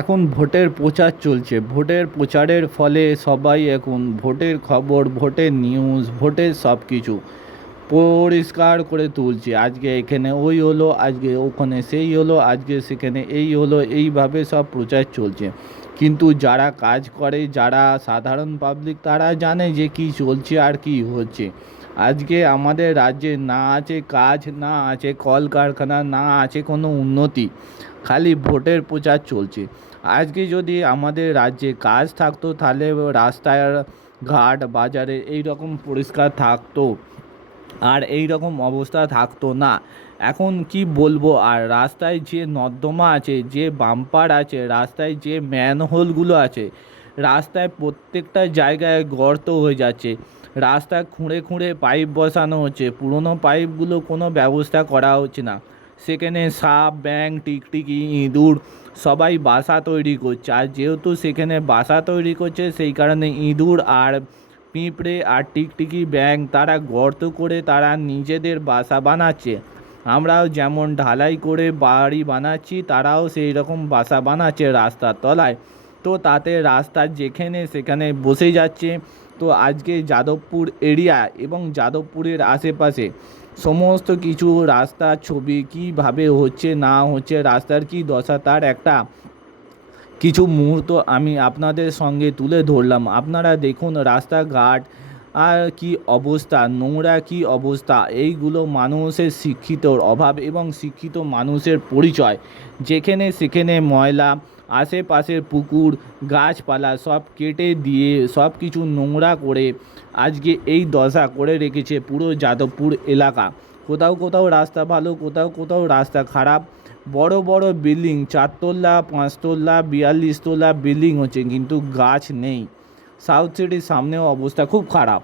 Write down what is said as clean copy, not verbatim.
এখন ভোটের প্রচার চলছে। ভোটের প্রচারের ফলে সবাই এখন ভোটের খবর, ভোটের নিউজ, ভোটের সব কিছু পরিষ্কার করে তুলছে। আজকে এখানে ওই হলো, আজকে ওখানে সেই হলো, আজকে সেখানে এই হলো, এইভাবে সব প্রচার চলছে। কিন্তু যারা কাজ করে, যারা সাধারণ পাবলিক, তারা জানে যে কী চলছে আর কী হচ্ছে। আজকে আমাদের রাজ্যে না আছে কাজ, না আছে কলকারখানা, না আছে কোনো উন্নতি, খালি ভোটের প্রচার চলছে। আজকে যদি আমাদের রাজ্যে কাজ থাকতো, তাহলে রাস্তায় ঘাট বাজারে এই রকম পরিষ্কার থাকতো, আর এই রকম অবস্থা থাকতো না। এখন কি বলবো, আর রাস্তায় যে নর্দমা আছে, যে বাম্পার আছে, রাস্তায় যে ম্যানহোলগুলো আছে, রাস্তায় প্রত্যেকটা জায়গায় গর্ত হয়ে যাচ্ছে। রাস্তায় খুঁড়ে খুঁড়ে পাইপ বসানো হচ্ছে, পুরনো পাইপগুলো কোনো ব্যবস্থা করা হচ্ছে না। সেখানে সাপ, ব্যাঙ, টিকটিকি, ইঁদুর সবাই বাসা তৈরি করছে। আর যেহেতু সেখানে বাসা তৈরি করছে, সেই কারণে ইঁদুর আর পিঁপড়ে আর টিকটিকি, ব্যাঙ তারা গর্ত করে তারা নিজেদের বাসা বানাচ্ছে। আমরাও যেমন ঢালাই করে বাড়ি বানাচ্ছি, তারাও সেই রকম বাসা বানাচ্ছে রাস্তার তলায়। তো তাতে রাস্তা যেখানে সেখানে বসে যাচ্ছে। তো আজকে যাদবপুর এরিয়া এবং যাদবপুরের আশেপাশে সমস্ত কিছু রাস্তার ছবি কীভাবে হচ্ছে না হচ্ছে, রাস্তার কী দশা, তার একটা কিছু মুহূর্ত আমি আপনাদের সঙ্গে তুলে ধরলাম। আপনারা দেখুন রাস্তাঘাট আর কি অবস্থা, নোংরা কি অবস্থা। এইগুলো মানুষের শিক্ষিতর অভাব এবং শিক্ষিত মানুষের পরিচয়। যেখানে সেখানে ময়লা, আশেপাশের পুকুর, গাছপালা সব কেটে দিয়ে সব কিছু নোংরা করে আজকে এই দশা করে রেখেছে পুরো যাদবপুর এলাকা। কোথাও কোথাও রাস্তা ভালো, কোথাও কোথাও রাস্তা খারাপ। বড় বড় বিল্ডিং, 4 তলা, 5 তলা, 42 তলা বিল্ডিং হচ্ছে, কিন্তু গাছ নেই। সাউথ সিটির সামনেও অবস্থা খুব খারাপ।